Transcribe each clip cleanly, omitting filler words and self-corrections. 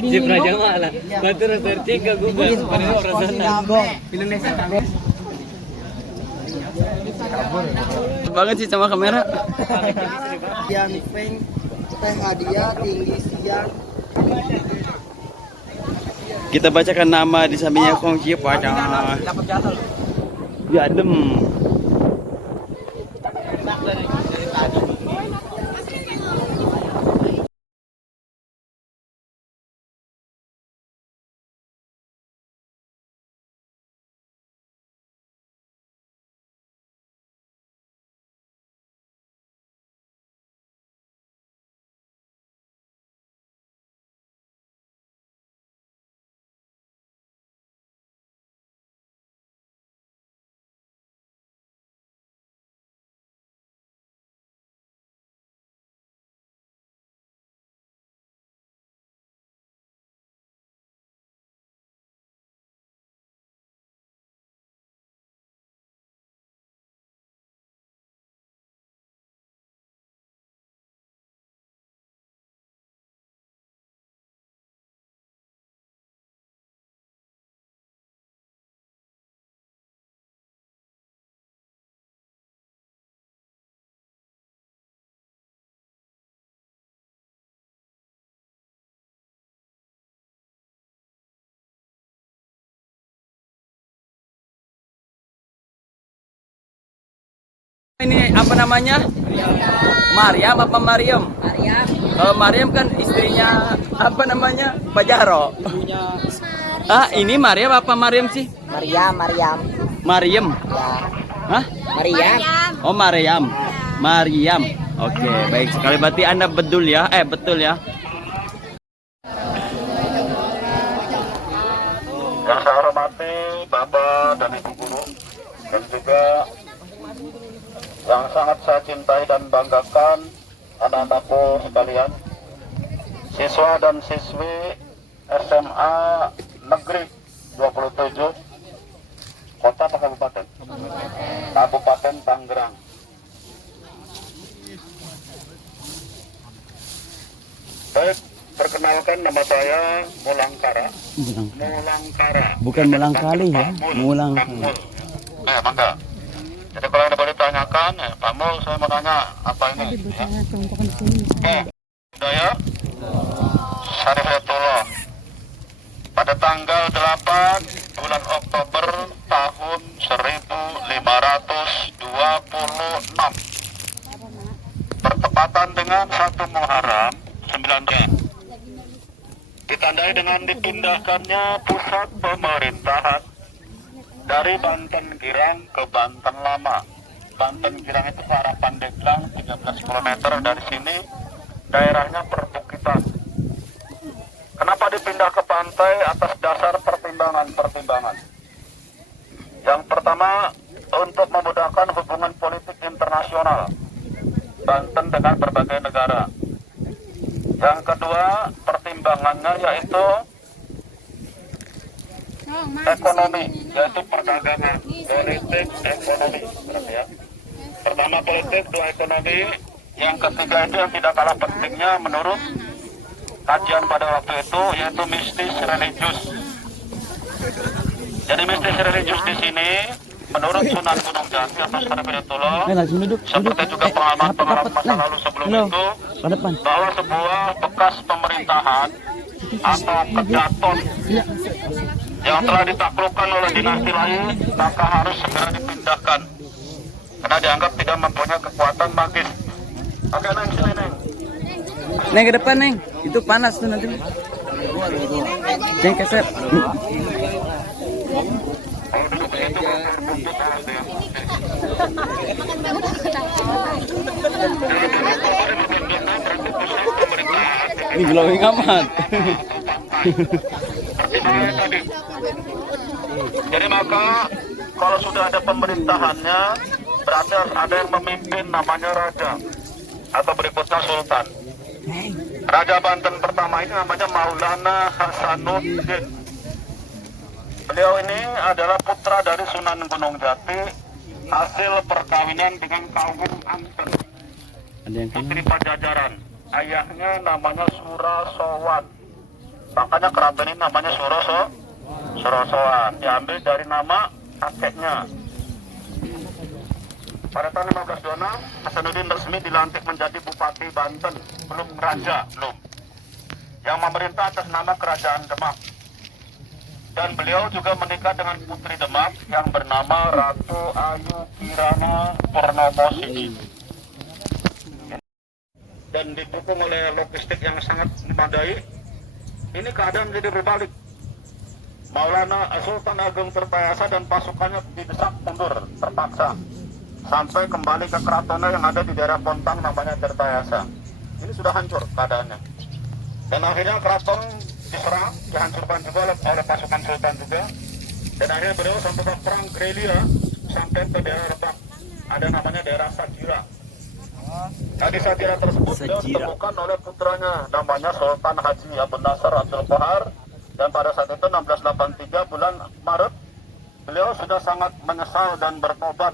Di Praja malah. Batur searching ke Google. Banget sih sama kamera. Yang peng teh hadiah tinggi siang. Kita bacakan nama di sampingnya Kong Cipa. Ya adem. Ini apa namanya? Maryam apa Maryam? Maryam. Kalau Maryam kan istrinya apa namanya? Pak Jaro. Ah, ini Maryam apa Maryam sih? Maryam. Maryam. Ya. Hah? Maryam. Oh, Maryam. Maryam. Oke, baik sekali. Berarti Anda betul ya? Betul ya. Yang saya hormati Bapak dan Ibu Guru, dan juga yang sangat saya cintai dan banggakan anak-anakku sekalian, siswa dan siswi SMA Negeri 27 Kota atau Kabupaten? Kabupaten Tangerang. Baik, perkenalkan nama saya Mulangkara. Mulangkara. Bukan Mulangkali ya, Mulang. Mangga. Jadi kalau Anda boleh tanyakan, Pak Mul, saya mau tanya apa ini? Budaya Syarifatullah. Pada tanggal 8 bulan Oktober tahun 1526, bertepatan dengan 1 Muharram 9, ditandai dengan dipindahkannya pusat pemerintahan dari Banten Girang ke Banten Lama. Banten Girang itu ke arah Pandeglang 13 km dari sini, daerahnya perbukitan. Kenapa dipindah ke pantai? Atas dasar pertimbangan-pertimbangan. Yang pertama, untuk memudahkan hubungan politik internasional Banten dengan berbagai negara. Yang kedua, pertimbangannya yaitu ekonomi, yaitu perdagangan, politik, ekonomi. Ya. Pertama politik, dua ekonomi. Yang ketiga itu yang tidak kalah pentingnya menurut kajian pada waktu itu, yaitu mistis religius. Jadi mistis religius di sini menurut Sunan Gunung Jati atau Syarifatullah, seperti juga pengalaman-pengalaman masa lalu sebelum itu, bahwa sebuah bekas pemerintahan atau kedaton yang telah ditaklukkan oleh dinasti lain, maka harus segera dipindahkan karena dianggap tidak mempunyai kekuatan magis. Oke, Neng, sini, Neng. Neng ke depan, Neng. Itu panas tuh nanti. Neng keset. Ini glowing amat. Jadi maka kalau sudah ada pemerintahannya, berarti harus ada yang memimpin, namanya raja atau berikutnya sultan. Raja Banten pertama ini namanya Maulana Hasanuddin. Beliau ini adalah putra dari Sunan Gunung Jati hasil perkawinan dengan kaum Anten, Ada yang putri Pajajaran. Ayahnya namanya Surasowan. Makanya keraton ini namanya Surasowan. Diambil dari nama kakeknya. Pada tahun 1526, Hasanuddin resmi dilantik menjadi Bupati Banten, belum raja, belum. Yang memerintah atas nama Kerajaan Demak. Dan beliau juga menikah dengan putri Demak yang bernama Ratu Ayu Kirana Purnomosidi. Dan didukung oleh logistik yang sangat memadai, ini keadaan menjadi berbalik. Maulana Sultan Agung Tirtayasa dan pasukannya didesak mundur terpaksa sampai kembali ke keratonnya yang ada di daerah Pontang namanya Tirtayasa. Ini sudah hancur keadaannya. Dan akhirnya keraton diserang, dihancurkan juga oleh pasukan sultan juga. Dan akhirnya beliau sampai ke perang gerilya sampai ke daerah Lebak. Ada namanya daerah Sajira. Nah, di Sajira tersebut beliau ditemukan oleh putranya namanya Sultan Haji Abdul Nasr Abdul Qahar. Dan pada saat itu 1683 bulan Maret, beliau sudah sangat menyesal dan bertobat.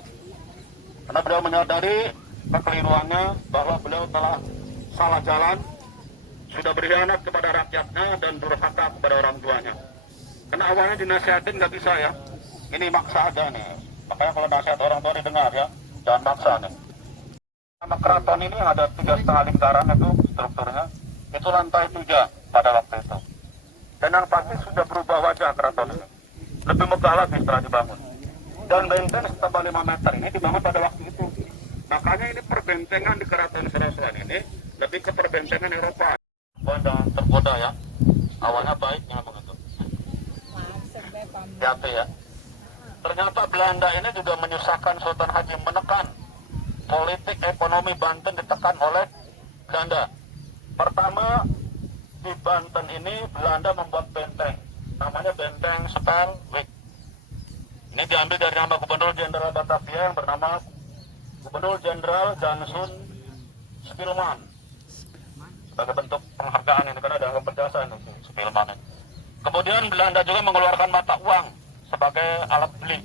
Karena beliau menyadari kekeliruannya bahwa beliau telah salah jalan, sudah berkhianat kepada rakyatnya dan durhaka kepada orang tuanya. Karena awalnya dinasihatin nggak bisa ya, ini maksa aja nih. Makanya kalau nasihat orang tua didengar ya, jangan maksa nih. Nama keraton ini ada 3,5 lingkaran itu strukturnya, itu lantai 3 pada waktu itu. Dan yang pasti sudah berubah wajah keraton ini, lebih megah lagi setelah dibangun. Dan benteng setebal 5 meter ini dibangun pada waktu itu. Makanya ini perbentengan di keraton Surasowan ini lebih ke perbentengan Eropa. Jangan tergoda ya, awalnya baik memang itu. Hati ya. Ternyata Belanda ini juga menyusahkan Sultan Haji, menekan politik ekonomi Banten ditekan oleh Belanda. Pertama di Banten ini Belanda membuat benteng, namanya Benteng Spelwijk. Ini diambil dari nama Gubernur Jenderal Batavia yang bernama Gubernur Jenderal Jansun Spilman. Sebagai bentuk penghargaan ini, karena ada berjasa ini Spilman ini. Kemudian Belanda juga mengeluarkan mata uang sebagai alat beli.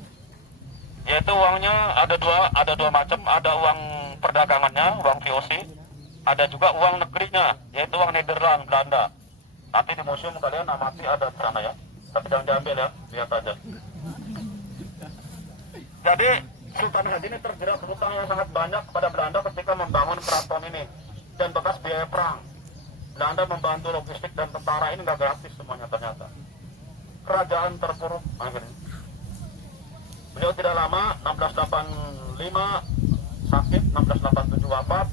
Yaitu uangnya ada dua macam, ada uang perdagangannya, uang VOC, ada juga uang negerinya, yaitu uang Nederland Belanda. Nanti di museum kalian amati ada di sana ya, tapi jangan diambil ya, lihat aja. Jadi Sultan Haji ini terjerat hutang yang sangat banyak kepada Belanda ketika membangun keraton ini dan bekas biaya perang. Belanda membantu logistik dan tentara ini nggak gratis semuanya ternyata. Kerajaan terpuruk akhirnya. Beliau tidak lama, 1685 sakit, 1687 wafat,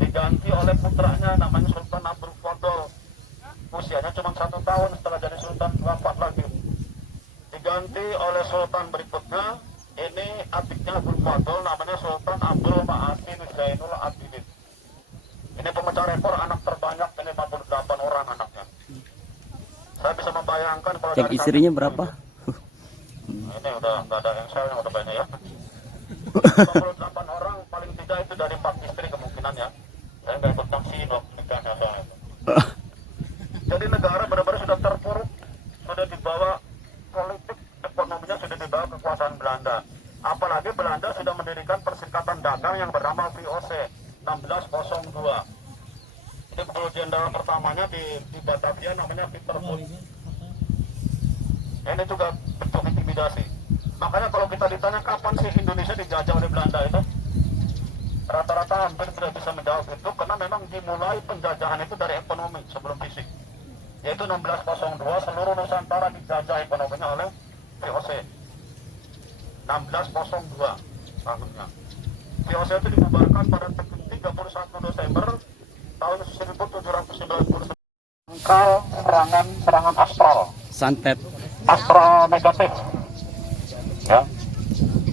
diganti oleh putranya namanya Sultan Abdul Fadl. Usianya cuma 1 tahun setelah jadi sultan, wafat lagi. Diganti oleh sultan berikutnya, ini adiknya Abdul Fadl namanya Sultan Abdul Ma'asin Zainul Abidin. Ini pemecah rekor anak terbanyak, ini 58 orang anaknya. Saya bisa membayangkan kalau Cek istrinya berapa? Ini udah nggak ada yang saya udah banyak ya. 58 orang paling tidak itu dari 4 istri kemungkinan ya. Saya nggak ikut taksi dong nikahnya soalnya. Jadi negara benar-benar sudah terpuruk, sudah dibawa politik ekonominya sudah dibawa kekuasaan Belanda. Apalagi Belanda sudah mendirikan perserikatan dagang yang bernama VOC 1602. Ini Gubernur Jenderal pertamanya di Batavia namanya Peter Hood. Ini juga bentuk intimidasi. Makanya kalau kita ditanya kapan sih Indonesia dijajah oleh Belanda itu, rata-rata hampir tidak bisa menjawab itu, karena memang dimulai penjajahan itu dari ekonomi sebelum fisik. Yaitu 1602 seluruh Nusantara dijajah ekonominya oleh VOC. 1602 tahunnya. VOC itu dibubarkan pada 31 Desember tahun 1799. Serangan astral. Santet. Astral negatif. Ya.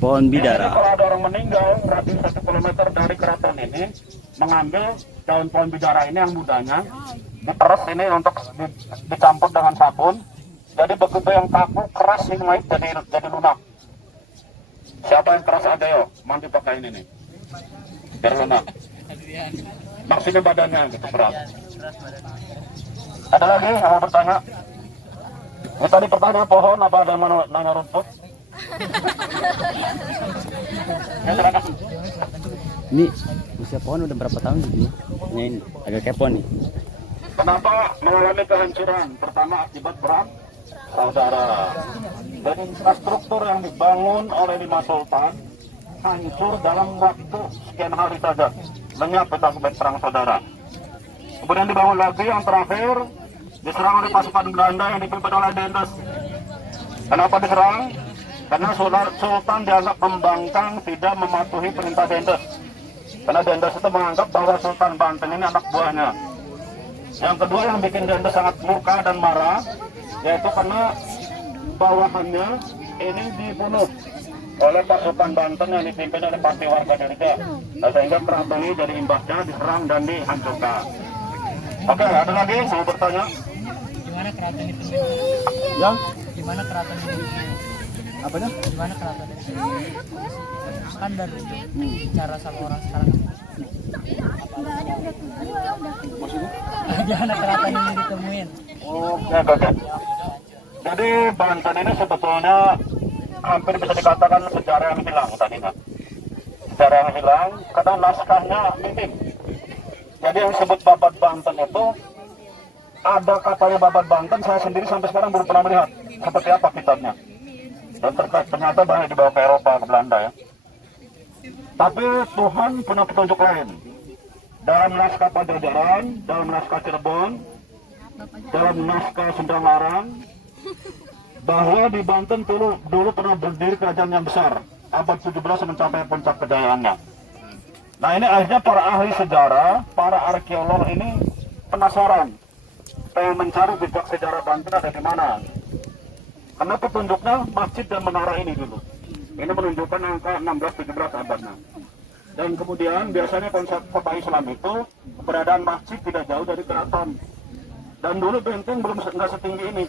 Pohon bidara. Jadi kalau ada orang meninggal radius 1 km dari keraton ini, mengambil daun pohon bidara ini yang mudanya, diperes ini untuk dicampur dengan sabun. Jadi begitu yang kaku keras ini naik jadi lunak. Siapa yang keras ada yo, mandi pakai ini nih, biar lunak. Maksudnya badannya gitu berat. Ada lagi yang mau bertanya? Ini tadi pertanyaan pohon, apa ada yang mau nanya rumput? Ya, silakan. Ini usia pohon udah berapa tahun gitu ya? Ini agak kepo nih. Kenapa mengalami kehancuran? Pertama akibat perang saudara. Dan infrastruktur yang dibangun oleh 5 sultan hancur dalam waktu sekian hari saja. Lenyap akibat perang saudara. Kemudian dibangun lagi yang terakhir, diserang oleh pasukan Belanda yang dipimpin oleh Dendels. Kenapa diserang? Karena Sultan dianggap membangkang, tidak mematuhi perintah Dendels. Karena Dendels itu menganggap bahwa Sultan Banten ini anak buahnya. Yang kedua yang bikin Dendels sangat murka dan marah, yaitu karena bawahannya ini dibunuh oleh pasukan Banten yang dipimpin oleh Pati Warga Dirga. Nah, sehingga keraton ini dari imbasnya diserang dan dihancurkan. Oke, ada lagi yang mau bertanya? Gimana keraton itu? Ya? Gimana keraton itu? Apanya? Gimana keraton itu? Standar cara sama orang sekarang. Maksudnya? Gimana keraton ini ditemuin? Oke. Jadi Banten ini sebetulnya hampir bisa dikatakan sejarah yang hilang tadinya. Sejarah yang hilang karena naskahnya minim. Jadi yang disebut Babat Banten itu ada katanya Babat Banten, saya sendiri sampai sekarang belum pernah melihat seperti apa kitabnya. Dan ternyata banyak dibawa ke Eropa, ke Belanda ya. Tapi Tuhan punya petunjuk lain. Dalam naskah Pajajaran, dalam naskah Cirebon, dalam naskah Sundanglarang, bahwa di Banten dulu pernah berdiri kerajaan yang besar, abad 17 mencapai puncak kejayaannya. Nah ini akhirnya para ahli sejarah, para arkeolog ini penasaran, pengen mencari jejak sejarah Banten ada di mana. Karena petunjuknya masjid dan menara ini dulu. Ini menunjukkan angka 16-17 abadnya. Dan kemudian biasanya konsep kota Islam itu keberadaan masjid tidak jauh dari keraton. Dan dulu benteng belum nggak setinggi ini.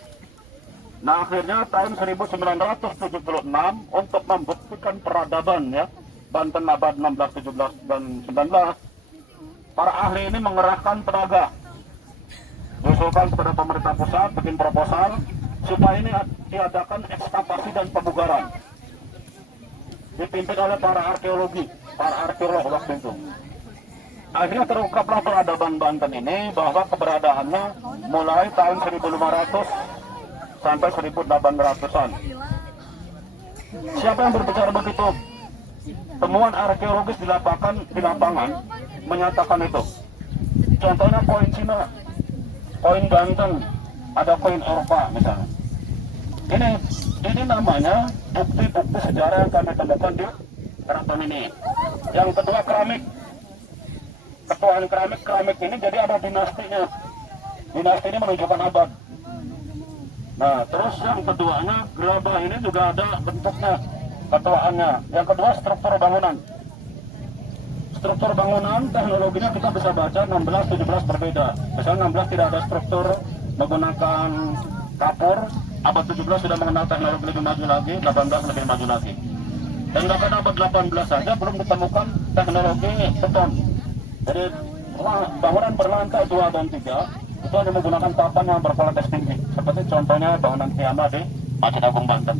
Nah akhirnya tahun 1976 untuk membuktikan peradaban ya Banten abad 16, 17, dan 19, para ahli ini mengerahkan tenaga, diusulkan kepada pemerintah pusat bikin proposal supaya ini diadakan ekskavasi dan pemugaran, dipimpin oleh para arkeolog waktu itu. Akhirnya terungkaplah peradaban Banten ini bahwa keberadaannya mulai tahun 1500 sampai 1800-an. Siapa yang berbicara begitu? Temuan arkeologis di lapangan menyatakan itu. Contohnya koin Cina, koin Banten, ada koin Eropa misalnya. Ini namanya bukti-bukti sejarah yang kami temukan di keraton ini. Yang kedua keramik. Ketuaan keramik ini jadi ada dinastinya. Dinasti ini menunjukkan abad. Nah, terus yang keduanya gerabah ini juga ada bentuknya, ketuaannya. Yang kedua struktur bangunan. Struktur bangunan teknologinya kita bisa baca 16-17 berbeda. Misalnya 16 tidak ada struktur menggunakan kapur, abad 17 sudah mengenal teknologi lebih maju lagi, 18 lebih maju lagi. Dan bahkan abad 18 saja belum ditemukan teknologi beton. Jadi bangunan berlantai 2 dan 3 itu hanya menggunakan papan yang berkualitas tinggi. Seperti contohnya bangunan Tiama di Masjid Agung Banten.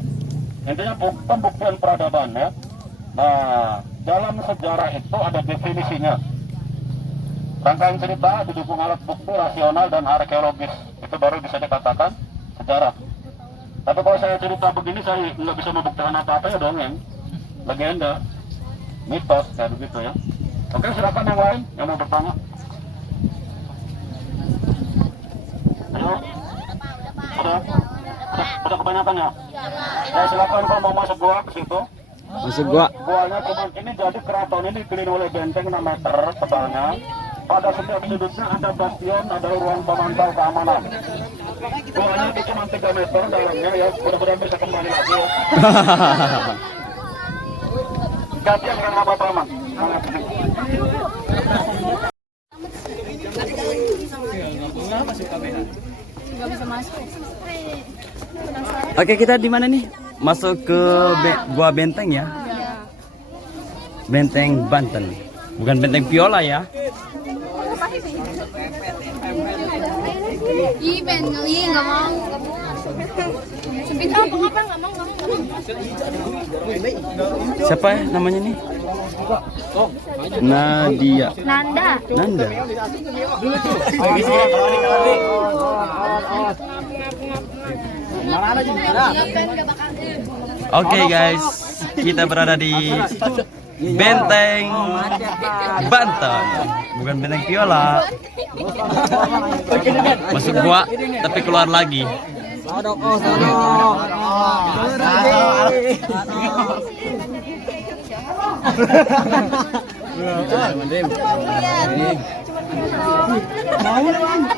Intinya pembuktian peradaban ya. Nah, dalam sejarah itu ada definisinya. Rangkaian cerita didukung alat bukti rasional dan arkeologis. Itu baru bisa dikatakan sejarah. Tapi kalau saya cerita begini, saya nggak bisa membuktikan apa-apa ya dongeng, legenda, mitos, kayak begitu ya. Oke, silakan yang lain yang mau bertanya. Ayo. Udah kebanyakan ya? Ya silakan kalau mau masuk gua ke situ. Masuk gua. Guanya cuma ini, jadi keraton ini dikelilingi oleh benteng 6 meter tebalnya. Pada setiap sudutnya ada bastion, ada ruang pemantau keamanan. Guanya itu cuma 3 meter dalamnya ya, mudah-mudahan bisa kembali lagi ya. Ganti yang nggak apa-apa aman. Oke, kita di mana nih? Masuk ke Gua Benteng ya? Benteng Banten. Bukan Benteng Piola ya? Ih, pengen nggak mau. Siapa ya namanya nih? Nadia. Nanda. Nanda. Oke guys, kita berada di Benteng Banten, bukan Benteng Viola. Masuk gua, tapi keluar lagi. Namanya gua anjir.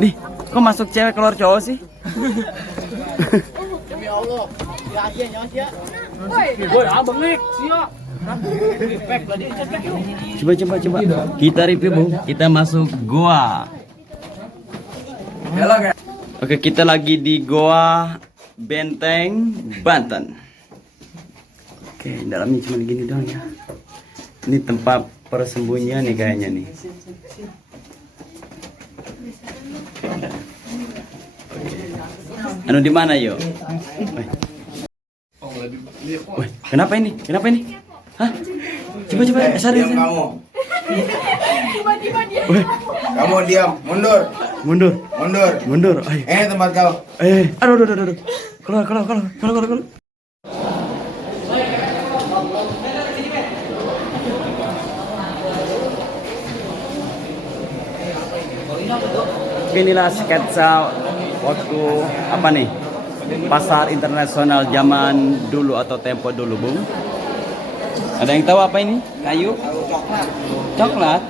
Nih, kok masuk cewek keluar cowok sih? Coba. Kita review, Bu. Kita masuk goa. Oke, kita lagi di Goa Benteng Banten. Oke, dalamnya cuma gini doang ya. Ini tempat persembunyian nih kayaknya nih. Anu di mana yo? Wih, kenapa ini? Hah? Coba, serius. Kamu. Wih, Kamu diam, mundur. mundur. Ayo. Ini tempat kau. Aduh. Keluar. Inilah sketsa waktu apa nih? Pasar internasional zaman dulu atau tempo dulu, Bung. Ada yang tahu apa ini? Kayu? Coklat.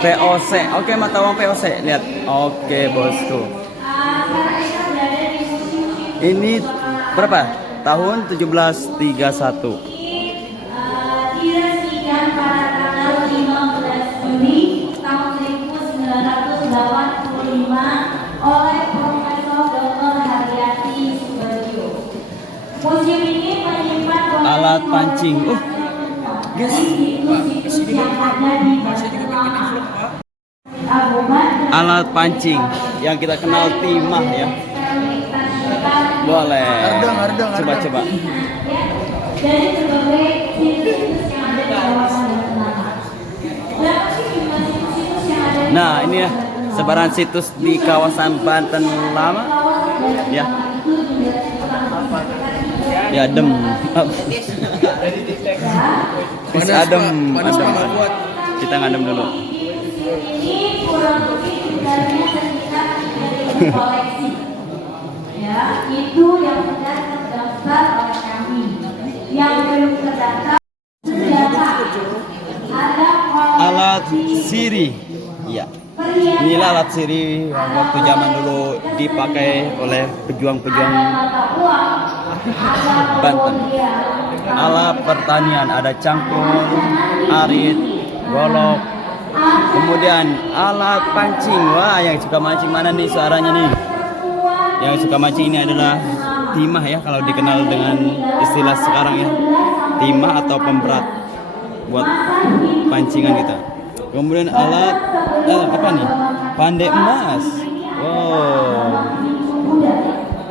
POC, oke mata uang POC, lihat, oke bosku. Ini berapa? Tahun 1731. Diresmikan pada tanggal 15 Juni tahun 1985 oleh Profesor Dr. Haryati Subagio. Museum ini menyimpan Alat pancing. Guys. Alat pancing yang kita kenal timah ya. Boleh. Coba. Jadi sebagai situs yang ada di kawasan Banten. Berapa sih jumlah situs yang ada? Nah, ini ya sebaran situs di kawasan Banten lama. Ya. Ya adem. Adem. Kita ngadem dulu. Ini kurang lebih jumlahnya sekitar 3.000 koleksi. Ya, itu yang sudah terdaftar oleh kami. Yang belum terdaftar sudah ada Alat siri. Iya. Inilah alat siri yang waktu zaman dulu dipakai oleh pejuang-pejuang Banten. Alat pertanian ada cangkul, arit, golok. Kemudian alat pancing. Wah, yang suka mancing mana nih suaranya nih? Yang suka mancing ini adalah timah ya, kalau dikenal dengan istilah sekarang ya. Timah atau pemberat buat pancingan kita. Kemudian alat apa nih? Pandai emas. Wow.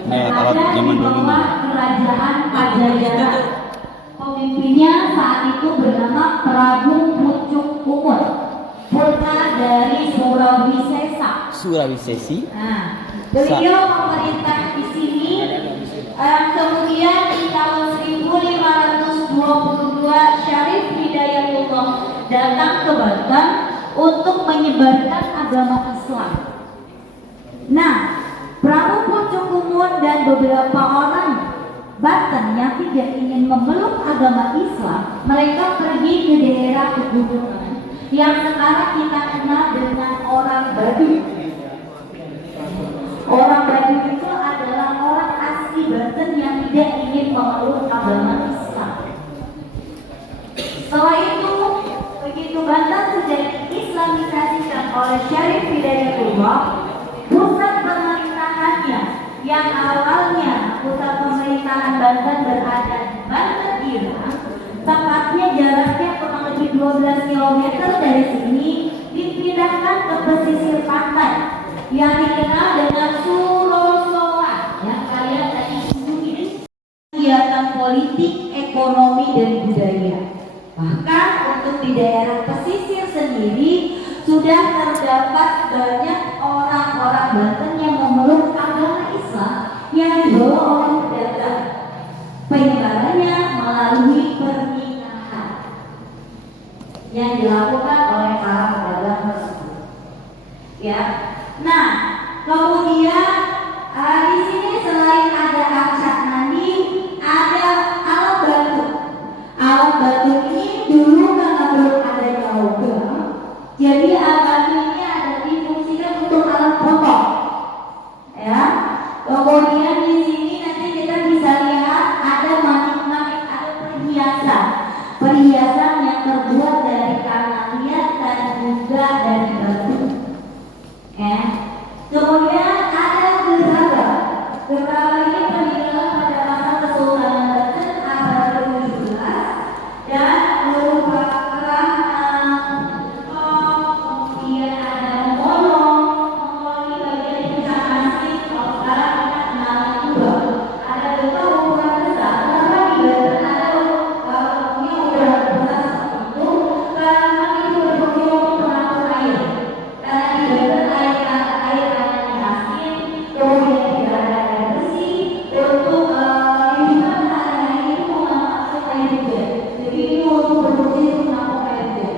Ini alat zaman dulu nih. Kerajaan Pajajaran. Pemimpinnya saat itu bernama Prabu Pucuk Umut, putra dari Surawisesa. Surawisesi. Nah, beliau memerintah di sini. Kemudian di tahun 1500 datang ke Banten untuk menyebarkan agama Islam. Nah, Prabu Pucukkumon dan beberapa orang Banten yang tidak ingin memeluk agama Islam, mereka pergi ke daerah pegunungan yang sekarang kita kenal dengan orang Baduy. Orang Baduy itu adalah orang asli Banten yang tidak ingin memeluk agama Islam. Setelah itu, begitu Banten sudah diislamisasikan oleh Syarif Hidayatullah, pusat pemerintahannya yang awalnya pusat pemerintahan Banten berada di Banten Irang, tepatnya jaraknya kurang lebih 12 km dari sini, dipindahkan ke pesisir pantai yang dikenal dengan Surosoa yang kalian tadi kunjungi, kegiatan politik, ekonomi, dan budaya. Bahkan untuk di daerah pesisir sendiri sudah terdapat banyak orang-orang Banten yang memeluk agama Islam yang dibawa oleh pedagang. Penyebarannya melalui pernikahan yang dilakukan oleh para pedagang tersebut. Ya, nah kemudian di sini selain ada Arca Nandi, ada alat batu. Alat batu ini dulu karena belum adanya logam, jadi alat batu ini ada difungsikan untuk alat potong. Ya, kemudian di sini nanti kita bisa lihat ada manik-manik, ada perhiasan yang terbuat dari tanah liat dan juga dari batu. Ya, kemudian ada gerabah. Gerabah ini peninggalan pada masa Kesultanan Banten abad ke-17 dan merupakan kemudian ada Molong, Mongoli bagian puncak asli. Kalau sekarang kita kenal juga ada beberapa ukuran besar. Kenapa di Banten ada punya ukuran besar seperti itu? Karena itu berfungsi untuk mengatur air. Karena di Banten air asin, kemudian tidak ada air bersih. Untuk hidupan sehari-hari itu memanfaatkan air hujan. Jadi ini untuk berfungsi untuk menampung air hujan.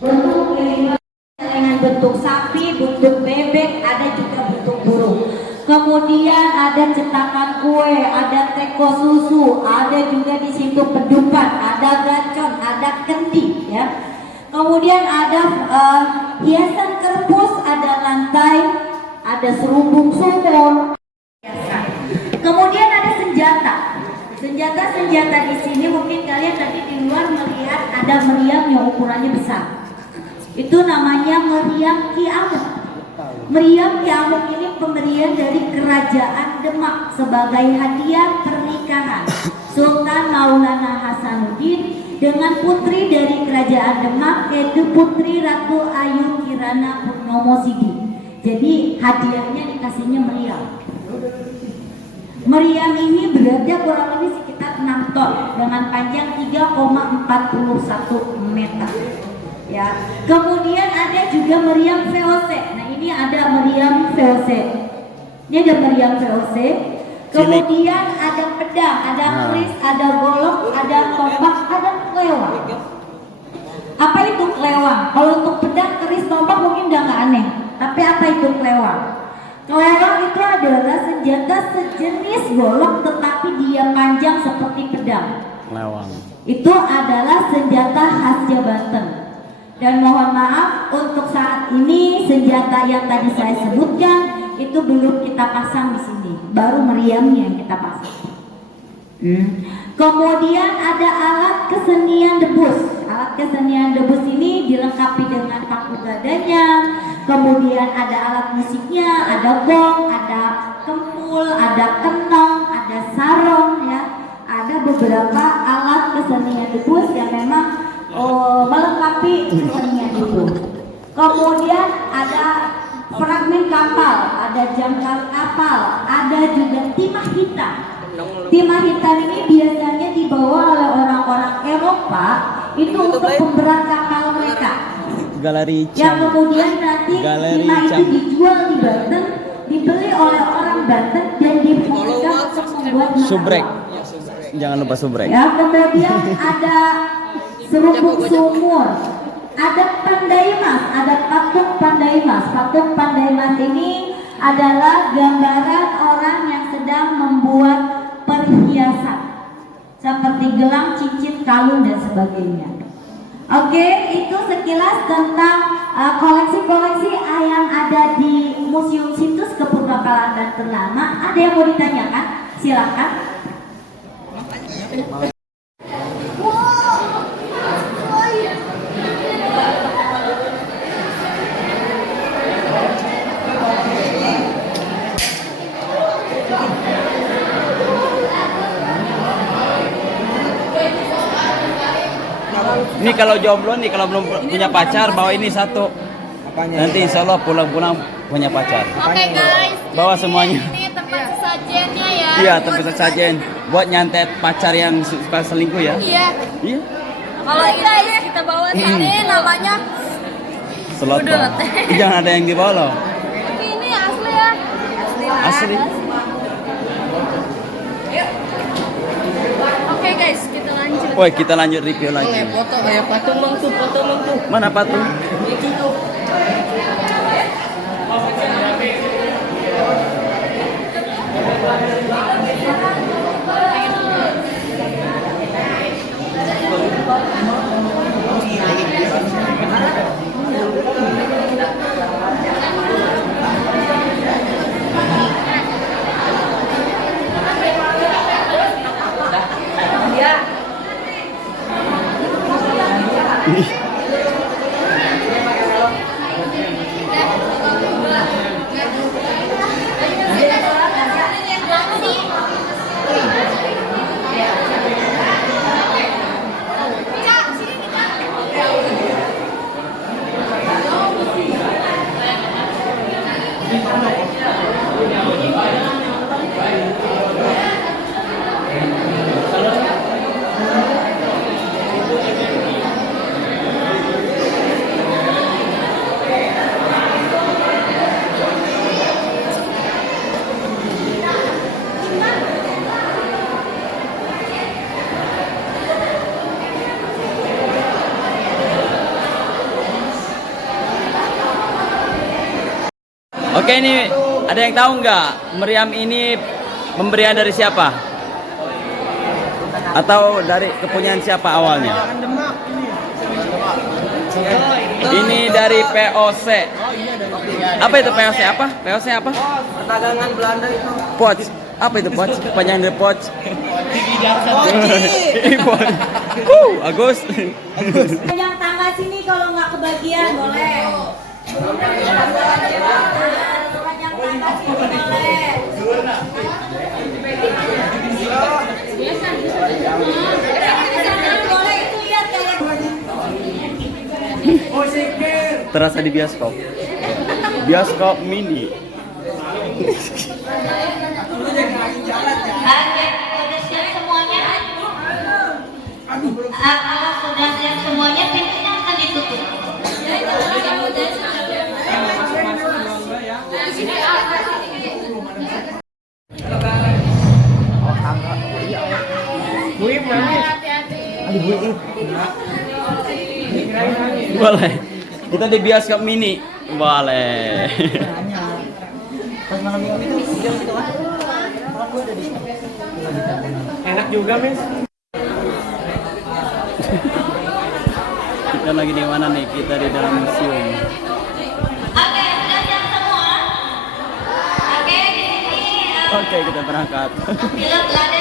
Bentuk kehidupan dengan bentuk sapi, bentuk bebek, ada juga bentuk burung. Kemudian ada cetakan kue, ada teko susu, ada juga di situ pedupan, ada gacon, ada kendi, ya. Kemudian ada hiasan kerpus, ada lantai, ada serubung sumur. Kemudian ada senjata. Senjata di sini mungkin kalian tadi di luar melihat ada meriam yang ukurannya besar. Itu namanya meriam Ki Amuk. Meriam Ki Amuk ini pemberian dari Kerajaan Demak sebagai hadiah pernikahan Sultan Maulana Hasanuddin dengan putri dari Kerajaan Demak, yaitu Putri Ratu Ayu Kirana Purnomo Sidi. Jadi hadiahnya dikasihnya meriam. Meriam ini beratnya kurang lebih sekitar 6 ton dengan panjang 3,41 meter. Ya. Kemudian ada juga meriam VOC. Nah, ini ada meriam VOC. Ini ada meriam VOC. Kemudian ada pedang, ada keris, ada golok, ada tombak, ada kelewang. Apa itu kelewang? Kalau untuk pedang, keris, tombak mungkin udah nggak aneh. Tapi apa itu kelewang? Kelewang itu adalah senjata sejenis golok tetapi dia panjang seperti pedang. Kelewang. Itu adalah senjata khas Jawa Banten. Dan mohon maaf untuk saat ini senjata yang tadi saya sebutkan itu belum kita pasang di sini, baru meriamnya yang kita pasang. Kemudian ada alat kesenian debus. Alat kesenian debus ini dilengkapi dengan paku gadanya. Kemudian ada alat musiknya, ada gong, ada kempul, ada kenong, ada sarong, ya. Ada beberapa alat kesenian debus yang memang melengkapi kesenian itu. Kemudian ada fragmen kapal, ada jangkar kapal, ada juga timah hitam. Timah hitam ini biasanya dibawa oleh orang-orang Eropa itu untuk pemberat kapal mereka. Galeri Yang kemudian nanti timah itu dijual di Banten, dibeli oleh orang Banten dan difungsikan untuk membuat subrek. Jangan lupa subrek. Ya, kemudian ada Serupuk Sumur. Ada Pandaimas, ada patung Pandaimas. Patung Pandaimas ini adalah gambaran orang yang sedang membuat perhiasan seperti gelang, cincin, kalung dan sebagainya. Oke, itu sekilas tentang koleksi-koleksi yang ada di Museum Situs Kepurwakaraan dan Ternama. Ada yang mau ditanyakan? Silakan. Ini kalau jomblo nih, kalau belum punya pacar, bawa ini satu. Nanti insya Allah pulang-pulang punya pacar. Oke guys, Bawa jadi semuanya. Ini tempat sesajennya ya. Iya, tempat sesajen. Buat nyantet pacar yang suka selingkuh ya. Iya. Iya. Kalau guys kita bawa ini namanya. Selotong. Udut. Jangan ada yang dibawa loh. Tapi ini asli ya. Asli. Oke guys, kita lanjut. Woi, kita lanjut review lagi. Foto kayak patung bang tuh, foto bang tuh. Mana patung? Itu tuh. Oke, ini ada yang tahu nggak meriam ini pemberian dari siapa? Atau dari kepunyaan siapa awalnya? Ini dari POC. Apa itu POC apa? POC apa? Perdagangan Belanda itu. Poch. Apa itu Poch? Panjang dari Poch. Agus. Yang tangga sini kalau nggak kebagian boleh. Yang tangga sini boleh. Boleh itu lihat kayak. Terasa di bioskop. Bioskop mini. Sudah siap semuanya? Kalau sudah siap semuanya, pintunya akan ditutup. Boleh. Kita di bioskop mini. Boleh. Pas malam minggu itu jam gitu kan. Enak juga, Mas. Kita lagi di mana nih? Kita di dalam museum. Oke, sudah siap semua? Oke, di sini Oke, kita berangkat. film Lada